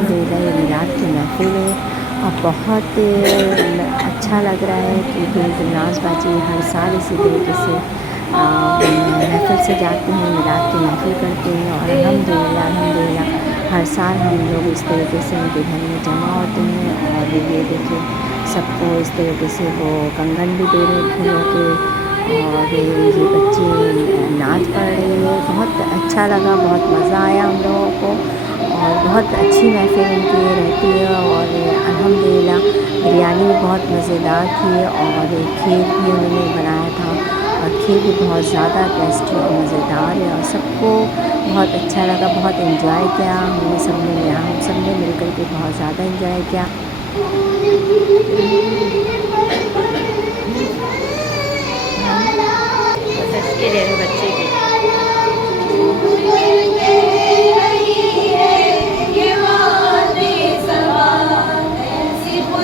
अल्हम्दुलिल्लाह ये मिलाद की महफ़िल है और बहुत अच्छा लग रहा है क्योंकि दिलनाज़ बाजी हर साल इसी तरीके से महफ़िल से जाते हैं, मिलाद की महफ़िल करते हैं और अल्हम्दुलिल्लाह हर साल हम लोग इस तरीके से उनके घर में जमा होते हैं। और ये देखिए सबको इस तरीके से वो कंगन भी दे रहे फूलों के और ये बच्चे नाच पढ़ रहे हैं। बहुत अच्छा लगा, बहुत मज़ा आया हम लोगों को और बहुत अच्छी महफ़िल इनकी रहती है। और अल्हम्दुलिल्लाह बिरयानी भी बहुत मज़ेदार थी और खीर भी उन्होंने बनाया था और खीर भी बहुत ज़्यादा टेस्टी और मज़ेदार है और सबको बहुत अच्छा लगा, बहुत एंजॉय किया हम सब ने मिल कर के बहुत ज़्यादा एंजॉय किया। बच्चे की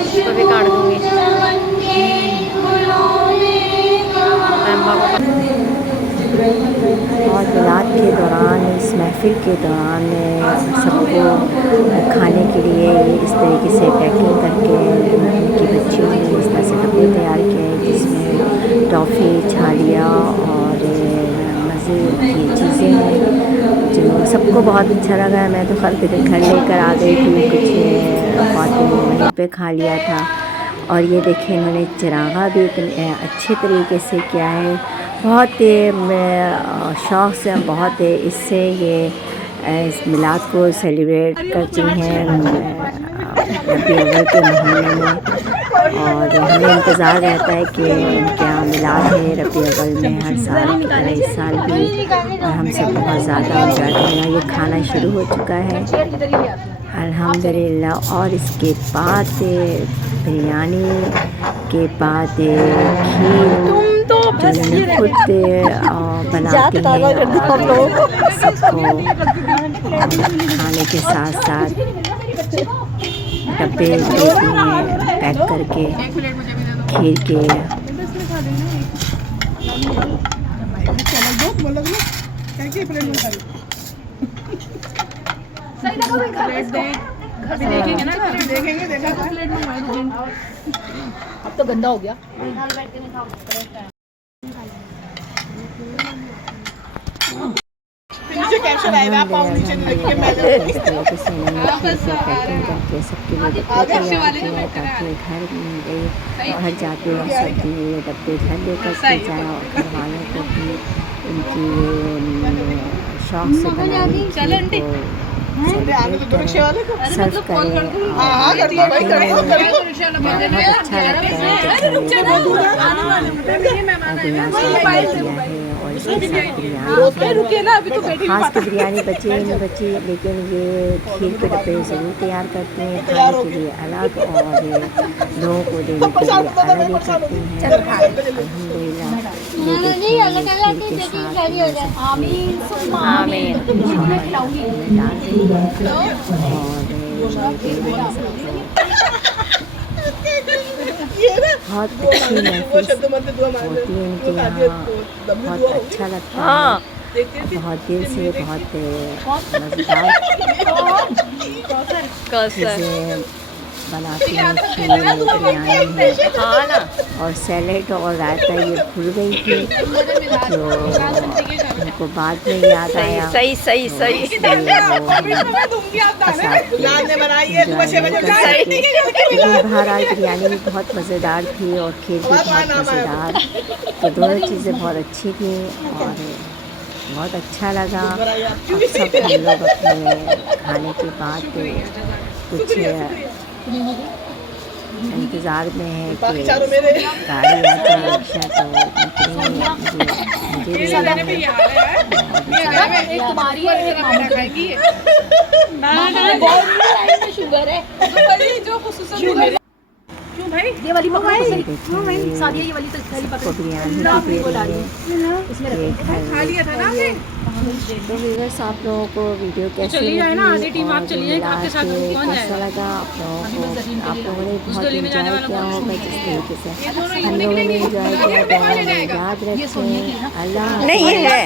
इसको भी काट दूँगी। और मिलाद के दौरान इस महफ़िल के दौरान सबको खाने के लिए इस तरीके से पैकिंग करके उनकी बच्चियों ने इस तरह से डब्बे तैयार किए हैं जिसमें टॉफ़ी, छालियाँ और मज़े की चीज़ें हैं जो सबको बहुत अच्छा लगा है। मैं तो घर लेकर आ गई थी, कुछ ख़वातीन ने वहीं पे खा लिया था। और ये देखिए इन्होंने चिरागा भी इतने अच्छे तरीके से किया है, बहुत शौक़ से बहुत इससे ये इस मिलाद को सेलिब्रेट करती हैं रबी अव्वल के महीने में। और हमें इंतज़ार रहता है कि इनके यहाँ मिलाद है रबी अव्वल में हर साल की तरह इस साल भी, और हम सब बहुत ज़्यादा इंजॉय कर रहे हैं। ये खाना शुरू हो चुका है अल्हम्दुलिल्लाह। और इसके बाद बिरयानी के बाद खीर जो खुद बनाती हैं और सबको खाने के साथ साथ डब्बे देती हैं पैक करके खीर के। अब तो गंदा हो गया। कैप्शन आएगा आप नीचे लिख के मैं पैकिंग करके सबके लिए डब्बे तैयार किए ताकि घर जाते हैं सब ये डब्बे घर लेकर के जाए और घर वालों को भी उनकी शौक़ से बनाई को सर्व करें। बहुत अच्छा लगता है और इसके साथ बिरयानी खास की बिरयानी बची नहीं बची, लेकिन ये खीर के डब्बे ज़रूर तैयार करते हैं खाने के लिए अलग और लोगों को देने के लिए अलग ही करते हैं। अल्हम्दुलिल्लाह खीर के साथ बहुत अच्छी महफ़िल होती है इनके यहाँ, बहुत अच्छा लगता है। बहुत दिल से बहुत मज़ेदार चीज़ें बनाती हैं, खीर बिरयानी है और सैलेड और रायता ये भूल गई थी जो उनको बाद में याद आया। सही बहरहाल बिरयानी भी बहुत मज़ेदार थी और खीर भी बहुत मज़ेदार, तो दोनों चीज़ें बहुत अच्छी थी और बहुत अच्छा लगा। अब सब हम लोग अपने खाने के बाद कुछ इंतज़ार में है कि गाड़ी आती है रिक्शा तो शुगर है क्यों भाई ये वाली सादिया ये वाली तो बिरयानी खा लिया था ना आपने। तो व्यूअर्स आप लोगों को वीडियो कैसे लगी ना आधी टीम आप चलिए आपके साथ कैसा लगा आप लोगों ने बहुत एंजॉय किया होगा जिस तरीके से हम लोगों ने एंजॉय किया। याद रखें अल्लाह नहीं है।